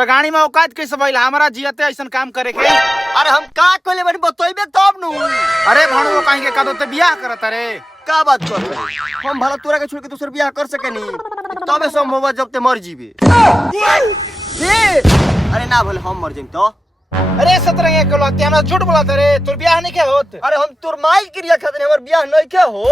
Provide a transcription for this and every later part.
तोरा गाड़ी में औकात कैसे भइल हमारा जियते ऐसा काम करे के? अरे हम का कोले बनी बतइबे तब नु। अरे भाणो कहीं के कदो ते बियाह करत रे। का बात कर हम भला तोरा के छोड़ के दूसर बियाह कर सकेनी तबे संभव है जब ते मर जीबे। ए अरे ना भले हम मर जाइम तो। अरे सतरंगे के लोते हमरा झूठ बोलत रे तोर बियाह नहीं के होत। अरे हम तोर माई क्रिया खातिर हमर बियाह नहीं के हो।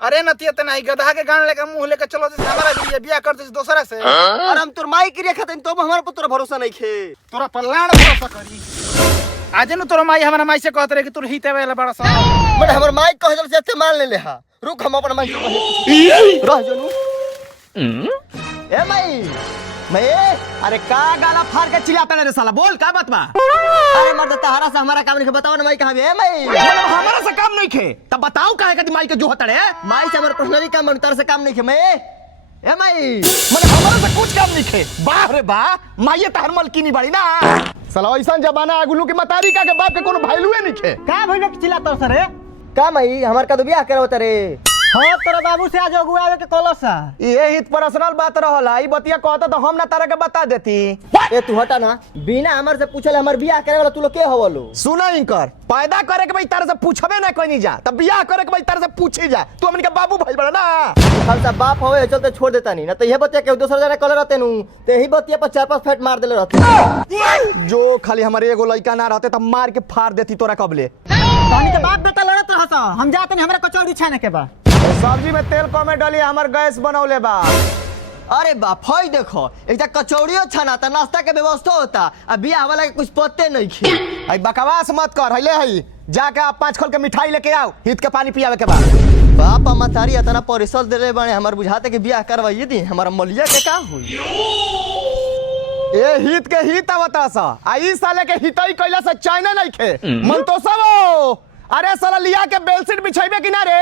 अरे नतिया त नहीं गधा के गान लेके मुंह लेके चलो जैसे हमारा बियाह कर दे दूसरा से। अरे हम तोर माई क्रिया खातिर तो हमारे पर तोरा भरोसा नहीं खे। तोरा पल्लाण भरोसा करी आज न तोरा माई हमरा माई से कहत रे कि तोर हिते वाला बड़ा सा बट हमर माई कह जल से मान ले हा। रुक हम अपन माई से रह जनु। ए माई मैं अरे का गाला फाड़ के चिल्लाता रे साला बोल का बात बा? अरे मर्द तहरा से हमारा काम नहीं बताओ ना माई कहां है माई। मतलब हमारा से काम नहीं खे तब बताओ काहे का माई के जो हतड़े माई से हमारा पर्सनली काम अंतर से काम नहीं खे मैं। ए माई मतलब हमारा से कुछ काम नहीं खे। वाह रे वाह माईए तहर मलकिनी बड़ी ना साला ऐसा जमाना आगुलू के मतारी का के बाप के कोनो वैल्यूए नहीं खे। का भइल के चिल्लाता सरे? का माई हमार का तो बियाह करवत रे। हां तोरा बाबू से आज अगुआवे के कलसा ये हित पर्सनल बात रहला ई बतिया कहता तो हम ना तारा के बता देती। ए तू हटा ना बिना हमर से पूछले हमर बियाह करे वाला तू लोग के हवलो। सुना इंकर पैदा करे के भाई तारा से पूछबे ना कोई नहीं जा तब बियाह करे के भाई तारा से पूछी जा तू हमन के बाबू भइल बड़ा ना। हम सब बाप होवे चलते छोड़ देता नहीं ना तो ये बतिया के दूसरा जना कलर रहते नु तो यही बतिया पर 4-5 फेट मार देले रहते। जो खाली हमारे एगो लड़का ना रहते तब मार के फाड़ देती तोरा कबले। तहनी के बाप बेटा लड़त रहस हम जातनी हमरा कचौड़ी छाने के बा। सब्जी में तेल कमे डाली हमर गैस बनौले बा। अरे बाप हई देखो एक कचौड़ियो छना था नाश्ता के व्यवस्था होता अब बियाह वाला के कुछ पत्ते नहीं खे। आई बकवास मत कर हइले हई जाके आप 5 खोल के मिठाई लेके आओ हित के पानी पियावे के बा। बाप मतारी इतना परिसल दे रहे बने हमर बुझाते के बियाह करवाइए दी हमारा मलिया के का होई। ए हित के हित आवता सा आई साले के हितई कइला से चाइना नहीं खे मन तो सब। अरे साला लिया के बेलशीट बिछाइबे कि ना रे?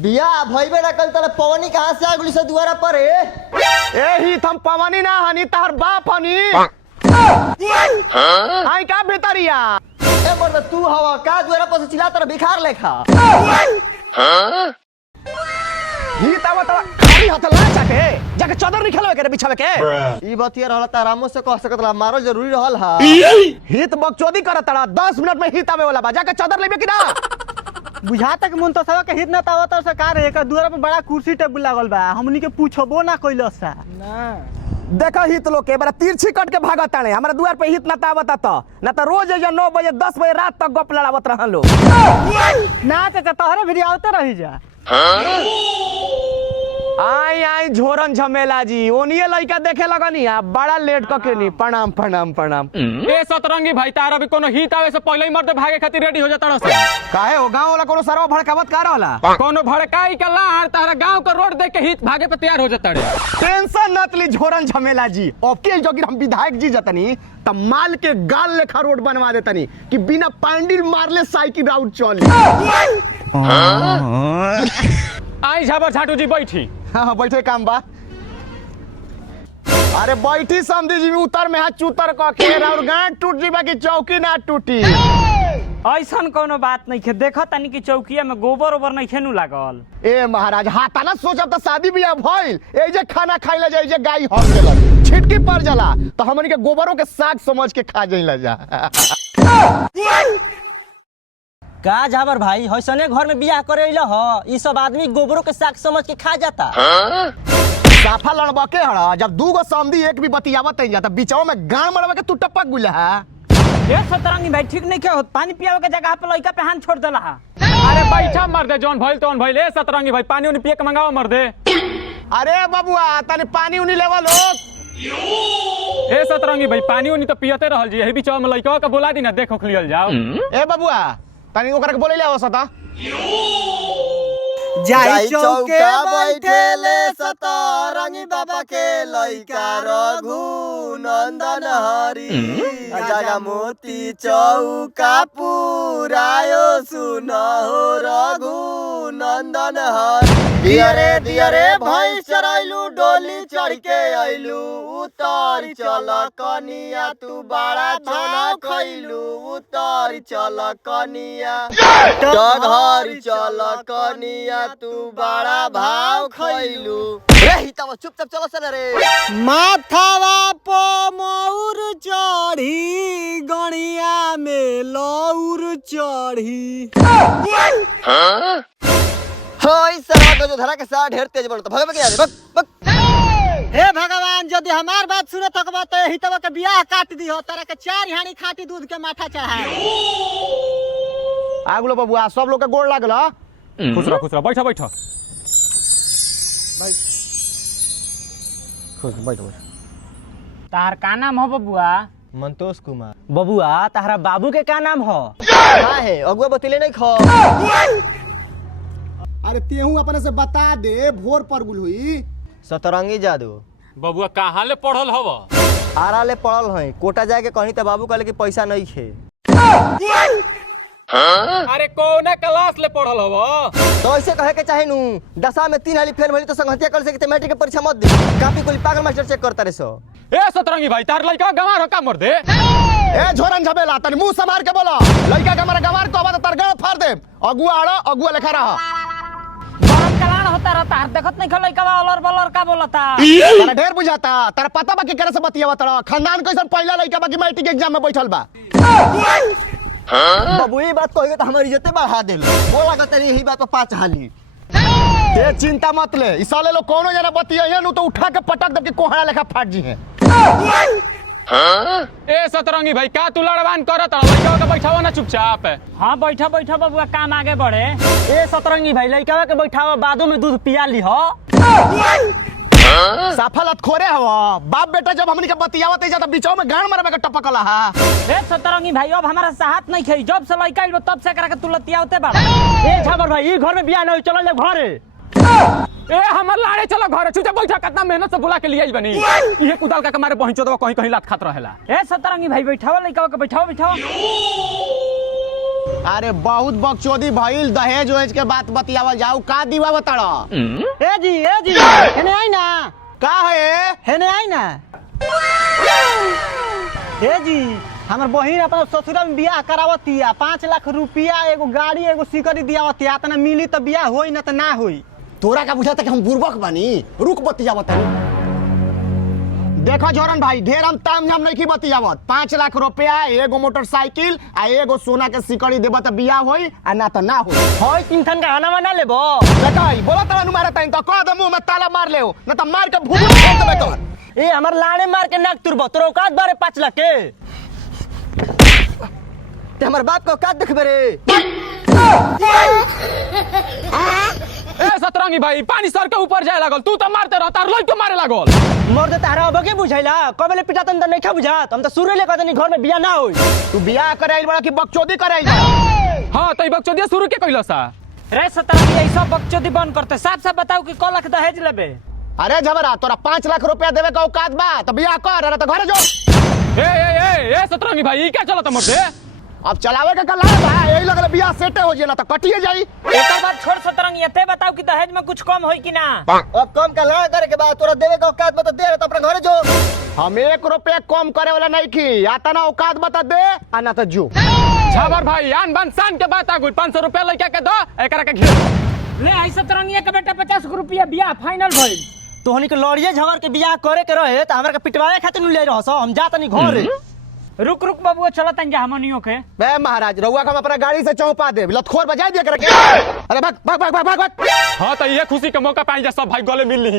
बियाह भइबे ना कल तले पवनी कहां से आगुली से दुआरा पर ए हित हम पवनी ना हनी तहर बाप हनी। आई का भीतरिया ए मर्द तू हवा का दुआरा पर से चिल्ला तर भिखार लेखा। हित आवता खाली हाथ ला जाके जाके चादर निकलवे के रे बिछावे के। ई बतिया रहला त आरामो से कह सकत ला मारो जरूरी रहल हा। हित बकचोदी करत तड़ा 10 मिनट में हित आवे वाला बा जाके चादर लेबे कि ना? बुझा तक मन तो सब के हित ना तावत से का रे एक दुआरा पर बड़ा कुर्सी टेबल लागल बा हमनी के पूछबो ना कइलस सा ना देखा हित लोग के बड़ा तिरछी कट के भागत ताने हमारे द्वार पे हित ना तावत त ना त रोज या 9 बजे 10 बजे रात तक गप लड़ावत रहन लोग। ना चाचा तोहरे भी आवते रही जा। आई आई झोरन झमेला जी ओनिए लइका देखे लगनी आ बड़ा लेट क के नी प्रणाम प्रणाम प्रणाम। ए सतरंगी भाई तारा भी कोनो हित आवे से पहले ही मर्द भागे खातिर रेडी हो जाता रस। काहे हो गांव वाला कोनो सरवा भड़कावत का रहला? कोनो भड़काई के लार तारा गांव का रोड देख के हित भागे पे तैयार हो जाता रे। टेंशन नत ली झोरन झमेला जी ओके जोगिर हम विधायक जी जतनी त माल के गाल लेखा रोड बनवा देतनी कि बिना पैंडल मारले साइकिल राउट चली। आई झाबर झाटू जी बैठी। हां बैठे काम बा। अरे बैठी समझी जी उतर में हाथ चूतर क के और गांठ टूट जीबा की चौकी ना टूटी। ऐसन कोनो बात नहीं खे देखो तनी की चौकिया में गोबर ओबर नहीं खेनु लागल। ए महाराज हाथा ना सोचब त शादी बियाह भइल ए जे खाना खाइला जाई जे गाय हम देलक छिटकी पड़ जाला त हमनी के गोबरों के साग समझ के खा जाइला जा। का झाबर भाई हइसने घर में बियाह करेला ह ई सब आदमी गोबरों के साग समझ के खा जाता। साफा लड़बा के हड़ा जब 2 गो समधी एक भी बतियावत नहीं जाता बीचवा में गांड मरवा के तू टपक गुला है। ए सतरंगी भाई ठीक नहीं क्या पानी पियावे के जगह पे लइका पे हाथ छोड़ देला हा। अरे बैठा मर्दे जौन भइल तौन भइल। ए सतरंगी भाई पानी उनी पिए के मंगाओ मर्दे। अरे बबुआ तने पानी उनी लेवा लोग। ए सतरंगी भाई पानी उनी तो पियते रहल जी यही बीचवा में लइका के बोला दी ना देखो खलियल जाओ। ए बबुआ तनी ओकरा के बोले ले आवसता जाई चौके बैठेले सतरंगी बाबा के लइका रघु नंदन हरि जगा मोती चौका पुरायो सुन हो रघु नंदन हरि। दिया रे भैंस चरैलू डोली चढ़ के अइलू उतर चल कनिया तू बड़ा खाना खइलू उतर चल कनिया घर चल कनिया तू बड़ा भाव खइलू। रे हितवा चुपचाप चलो सन रे। माथावा पो मौर चढ़ी गणिया में लौर चढ़ी। होई सारा का जो धरा के साथ ढेर तेज बनता भगवे के आगे भग हे भगवान यदि हमार बात सुने तक बात हितवा के बियाह काट दी हो तारा के 4 हानी खाटी दूध के माथा चढ़ा। आगलो बबुआ सब लोग के गोड़ लागल ह? खुश रह बैठ बैठ तार का नाम हो बबुआ? मंतोष कुमार। बबुआ तारा बाबू के का नाम हो? का है अगुआ बतिले नहीं खो। अरे तेहू अपने से बता दे भोर पर गुल हुई। सतरंगी जादू। बबुआ कहाँ ले पढ़ल हव? आरा ले पड़ल है कोटा जाए के कहीं त बाबू कहले कि पैसा नहीं खे। अरे कौन क्लास ले पढ़ल हव? तो ऐसे कहे के चाहे नू दशा में 3 हाली फेल भली तो संगतिया कर से मैट्रिक के परीक्षा मत दे। काफी कोई पागल मास्टर चेक करता रे सो। ए सतरंगी भाई तार लइका गंवार हो का मर दे? ए झोरन झबेला तनी मुंह संभाल के बोला। लइका के हमारा गवार को बात तार गांव फाड़ दे। अगुआ आड़ो अगुआ लेखा रहा। बरम कलान होता रहता है देखत नहीं खलई का अलर बलर का बोलता। तारा ढेर बुझाता तारा पता बा के करे से बतियावा तारा खानदान कैसन पहला लइका बा कि मैट्रिक एग्जाम में बैठल बा। बाबू ये बात कहिए तो हमारी इज्जत बढ़ा देल। बोला का तेरी यही बात पर 5 हाली। ते चिंता मत ले इस साले लोग कोनो जना बतिया नु तो उठा के पटक दब के कोहड़ा लेखा फाट जी है। ए सतरंगी भाई का तू लड़वान करत लइका के बैठावा ना चुपचाप। हाँ बैठा बैठा बबुआ काम आगे बढ़े। ए सतरंगी भाई लइकावा के बैठावा बादो में दूध पिया ली हो। सफलत खोरे हवा बाप बेटा जब हमनी के बतियावत है ज्यादा बीचों में गांड मारबे के टपकला हा। ए सतरंगी भाई अब हमारा साहत नहीं खई जब से लइका आइल तब से करा के तू लतियावते बा। ए झाबर भाई ई घर में बियाह नहीं चलल घरे। ए हमर लाड़े चलो घर चुपचाप बैठा कितना मेहनत से बुला के लिए बनी। ये कुदाल का मारे बहिं चोदवा कहीं कहीं लात खात रहेला। ए सतरंगी भाई बैठावा लइका के बैठावा बैठावा। अरे बहुत बकचोदी भइल दहेज वहेज के बात बतियावल जाऊ का दीवा बताड़ा। ए जी हेने आई ना। का है हेने आई ना। ए जी हमर बहिन अपन ससुरा में बियाह करावतिया 5 लाख रुपया एगो गाड़ी एगो सिकड़ी दियावतिया तना मिली तो बियाह होई ना तो ना होई। तोरा का बुझाता कि हम बुर्बक बानी रुक बतियावत है। देखो झोरन भाई ढेर हम ताम झाम नहीं की बतियावत 5 लाख रुपया एगो मोटरसाइकिल आ एगो सोना के सिकड़ी देबा त बियाह होई आ ना त ना होई। होई 3 ठन का खाना बना लेबो। देखई बोला तला नु मारत त कह दे मुंह में ताला मार लेओ ना त मार के भूल छोड़ देबे कर। ए हमर लाड़े मार के नाक तुरबो तोर औकात बारे 5 लाख के। ते हमर बाप को औकात देखबे रे। ए सतरंगी भाई पानी सर के ऊपर जाए लागल तू तो मारते रह तार लइका मारे लागल। मोर दे तारा अब के बुझाइला कबले पिटातन त नहीं खा बुझात हम त सुरे ले कहतनी घर में बियाह ना होई। तू बियाह कराइल बड़ा कि बकचोदी कराइल? हां तई बकचोदी शुरू के कइला सा। रे सतरंगी ऐसा बकचोदी बंद करते साफ साफ बताओ कि क लाख दहेज लेबे। अरे झबरा तोरा 5 लाख रुपया देवे का औकात बा त बियाह कर त घरे जो। ए सतरंगी भाई ई क्या चलत मर दे? अब चलावे का कला बा यही लगल बियाह सेटे हो जे ना त कटिए जाई। एक बार छोड़ सतरंगी एते बताओ कि दहेज में कुछ कम होई कि ना। अब कम का लड़ा करे के बाद तोरा देवे का औकात बता दे त अपना घरे जो। हम 1 रुपया कम करे वाला नहीं की आता ना औकात बता दे आ ना त जो। झाबर भाई आन बान शान के बात आ गई 500 रुपया लइका के दो एकरा के घेर ले आई सतरंगी के बेटा 50 रुपया बियाह फाइनल भइल। तोहनी के लड़िए झवर के बियाह करे के रहे त हमरा के पिटवाए खातिर नु ले रहस हम जा तनी घर। रुक रुक बबुआ चलत जा हमनियो के। बे महाराज रउआ का हम अपना गाड़ी से चौपा दे लतखोर बजा दिया करे। अरे भाग भाग भाग भाग भाग। हां तो ये खुशी के मौका पाई जा सब भाई गले मिल ली।